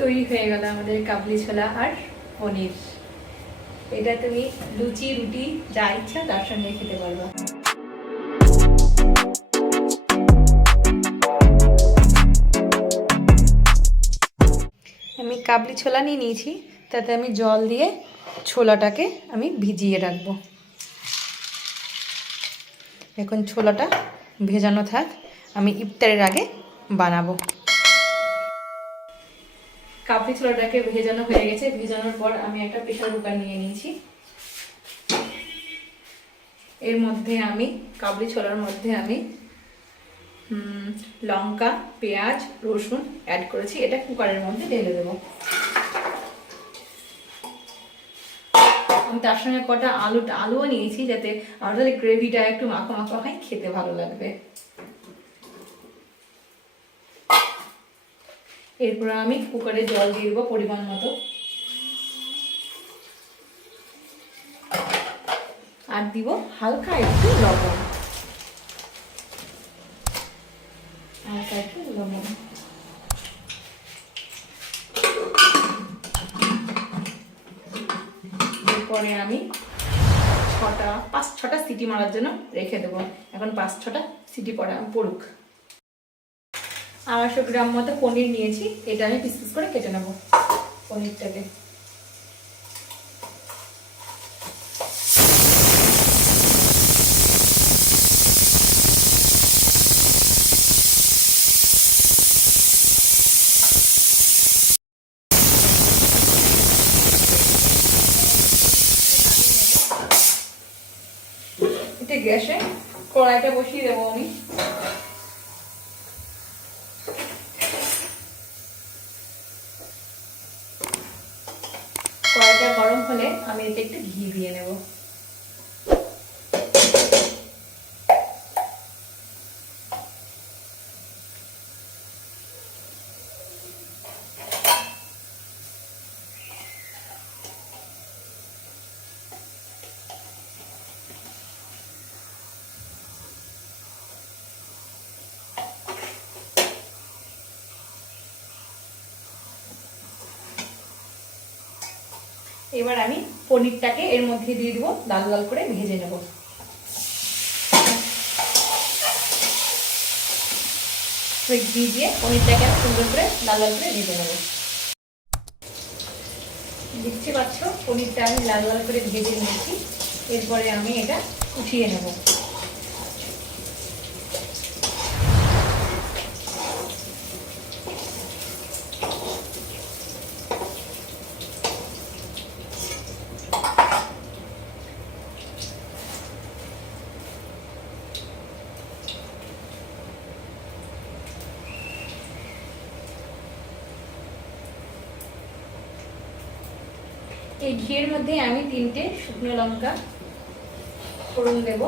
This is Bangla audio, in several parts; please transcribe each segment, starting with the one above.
তৈরি হয়ে গেল আমাদের কাবলি ছোলা আর পনির। এটা তুমি লুচি, রুটি, যা ইচ্ছা তার সঙ্গে খেতে পারবা। আমি কাবলি ছোলা নিয়ে নিয়েছি, তাতে আমি জল দিয়ে ছোলাটাকে আমি ভিজিয়ে রাখব। এখন ছোলাটা ভেজানো থাক, আমি ইফতারের আগে বানাবো। কাবলি ছোলাটাকে ভেজানো হয়ে গেছে। ভেজানোর পর আমি একটা প্রেশার কুকার নিয়ে নিয়েছি। এর মধ্যে আমি, কাবলি ছোলার মধ্যে আমি লঙ্কা, পেঁয়াজ, রসুন অ্যাড করেছি। এটা কুকারের মধ্যে ঢেলে দেবো। আমি তার সঙ্গে কটা আলু, আলুও নিয়েছি যাতে তাহলে গ্রেভিটা একটু মাখো মাখো হয়, খেতে ভালো লাগবে। এরপর আমি কুকারে জল দিয়ে দেবো পরিমাণ মতো। আর দিব হালকা একটু লবণ। হালকা একটু লবণ। এরপরে আমি ছটা, পাঁচ ছটা সিটি মারার জন্য রেখে দেবো। এখন পাঁচ ছটা সিটি পড়া পড়ুক। আড়াইশো গ্রাম মতো পনির নিয়েছি, এটা আমি পিস পিস করে কেটে নেব পনিরটাকে। গ্যাসে কড়াইটা বসিয়ে দেবো আমি কড়াইটা গরম হলে আমি এতে একটু ঘি দিয়ে নেব। এবার আমি পনিরটাকে এর মধ্যে দিয়ে দেবো, লাল লাল করে ভেজে নেব। ঘি দিয়ে পনিরটাকে সুন্দর করে লাল লাল করে ভেজে নেব। দেখতে পাচ্ছ, পনিরটা আমি লাল লাল করে ভেজে নিয়েছি। এরপরে আমি এটা উঠিয়ে নেব। এই ঘিয়ের মধ্যে আমি তিনটে শুকনো লঙ্কা ফোড়ন দেব।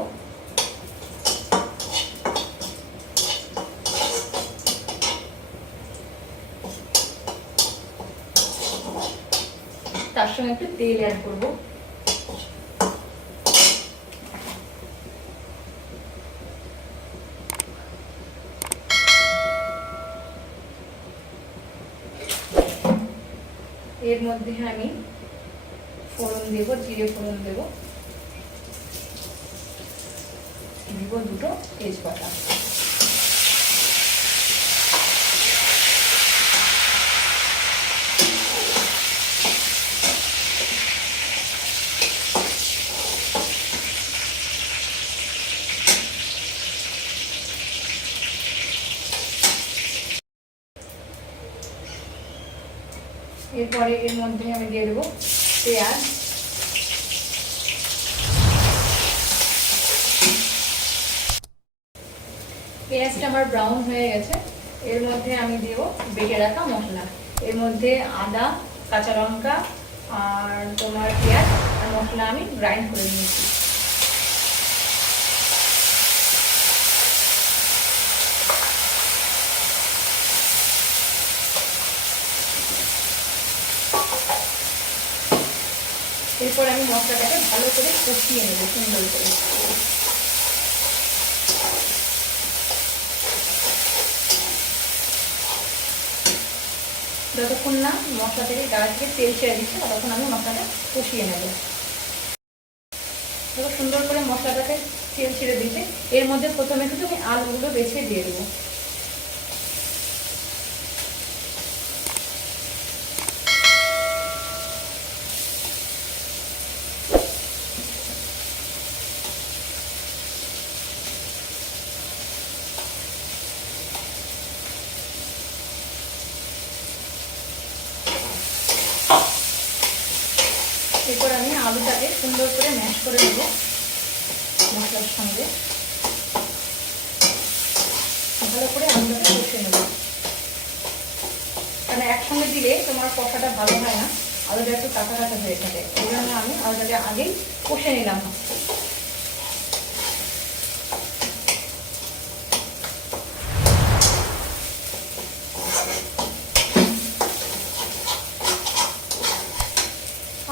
তার সঙ্গে একটু তেল অ্যাড করব। এর মধ্যে আমি ফোড়ন দেবো জিরে ফোড়ন দেবো। দিব দুটো তেজপাতা। এরপরে এর মধ্যে আমি দিয়ে দেবো পেঁয়াজ পেঁয়াজটা আমার ব্রাউন হয়ে গেছে। এর মধ্যে আমি দেব বেটে রাখা মশলা। এর মধ্যে আদা, কাঁচা লঙ্কা আর তোমার পেঁয়াজ আর মশলা আমি গ্রাইন্ড করে নিয়েছি। এরপর আমি মশলাটাকে ভালো করে কষিয়ে নেব, সুন্দর করে। যতক্ষণ না মশলা থেকে গাছ থেকে তেল ছেড়ে দিচ্ছে, ততক্ষণ আমি মশলাটা কষিয়ে নেব। সুন্দর করে মশলাটাকে তেল ছেড়ে দিয়েছে এর মধ্যে প্রথমে কিন্তু আমি আলুগুলো বেছে দিয়ে দেবো। এরপর আমি আলুটাকে সুন্দর করে ম্যাশ করে নেব মশলার সঙ্গে। ভালো করে আলুটাকে কষে নেব। কারণ একসঙ্গে দিলে তোমার কষাটা ভালো হয় না, আলুটা একটু কাঁচা কাঁচা হয়ে থাকে। এই জন্য আমি আলুটাকে আগেই কষে নিলাম।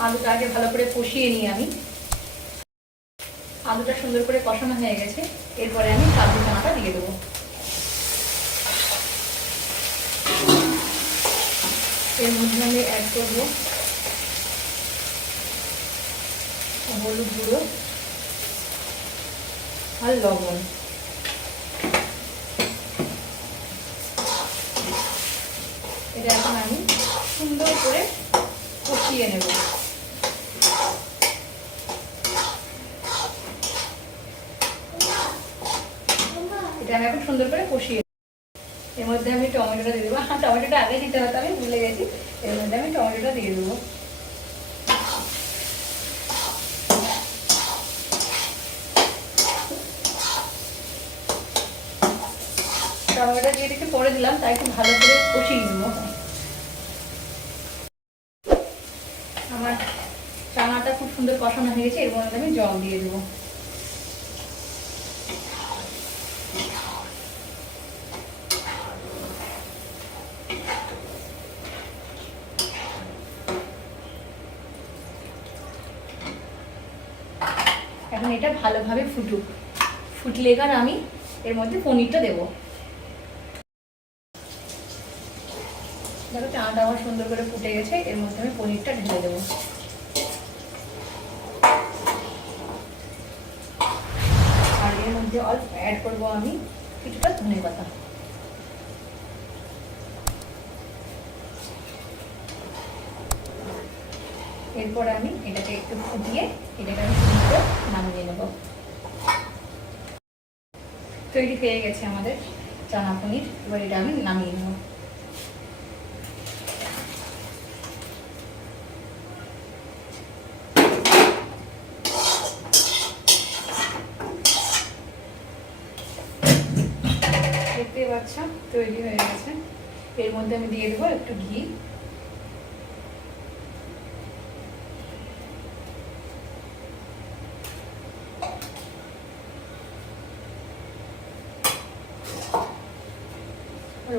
আলুটা আগে ভালো করে কষিয়ে নিই আমি। আলুটা সুন্দর করে কষানো হয়ে গেছে। এরপরে আমি কাবলি চানাটা দিয়ে দেবো। এর মধ্যে আমি অ্যাড করব হলুদ গুঁড়ো আর লবণ। এটা এখন আমি সুন্দর করে কষিয়ে নেব এটা আমি এখন সুন্দর করে কষিয়ে এর মধ্যে আমি টমেটোটা দিয়ে দেবো। হ্যাঁ টমেটোটা আগে দিতে হতো আমি ভুলে গেছি। এর মধ্যে আমি টমেটোটা দিয়ে দেবো। টমেটোটা দিয়ে একটু পরে দিলাম, তাই একটু ভালো করে কষিয়ে নেব। আমার চানাটা খুব সুন্দর কষানো হয়ে গেছে, এর মধ্যে আমি জল দিয়ে দেবো। এখন এটা ভালোভাবে ফুটুক। ফুটলে এবার আমি এর মধ্যে পনিরটা দেবো। দেখো চানাটা আমার সুন্দর করে ফুটে গেছে, এর মধ্যে আমি পনিরটা ঢেলে দেবো। আর এর মধ্যে অল্প অ্যাড করব আমি কিছুটা ধনে পাতা এরপর আমি এটাকে একটু ফুটিয়ে এটাকে আমি সুন্দর নামিয়ে নেব। তৈরি হয়ে গেছে আমাদের চানা পনির। এবার এটা আমি নামিয়ে নেব। দেখতে পাচ্ছ, তৈরি হয়ে গেছে। এর মধ্যে আমি দিয়ে দেবো একটু ঘি।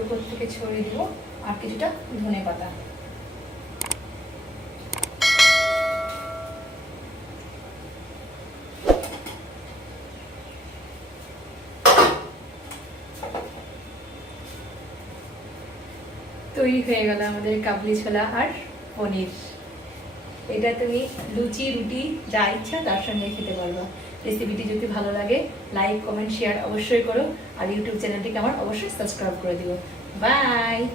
উপর থেকে ছড়িয়ে দিব আর কিছুটা ধনে পাতা। তৈরি হয়ে গেল আমাদের কাবলি ছোলা আর পনির। এটা তুমি লুচি, রুটি, যা ইচ্ছা তার সঙ্গে খেতে পারবে। রেসিপিটি যদি ভালো লাগে লাইক কমেন্ট শেয়ার অবশ্যই করো। আর ইউটিউব চ্যানেলটিকে আমার অবশ্যই সাবস্ক্রাইব করে দিও। Bye!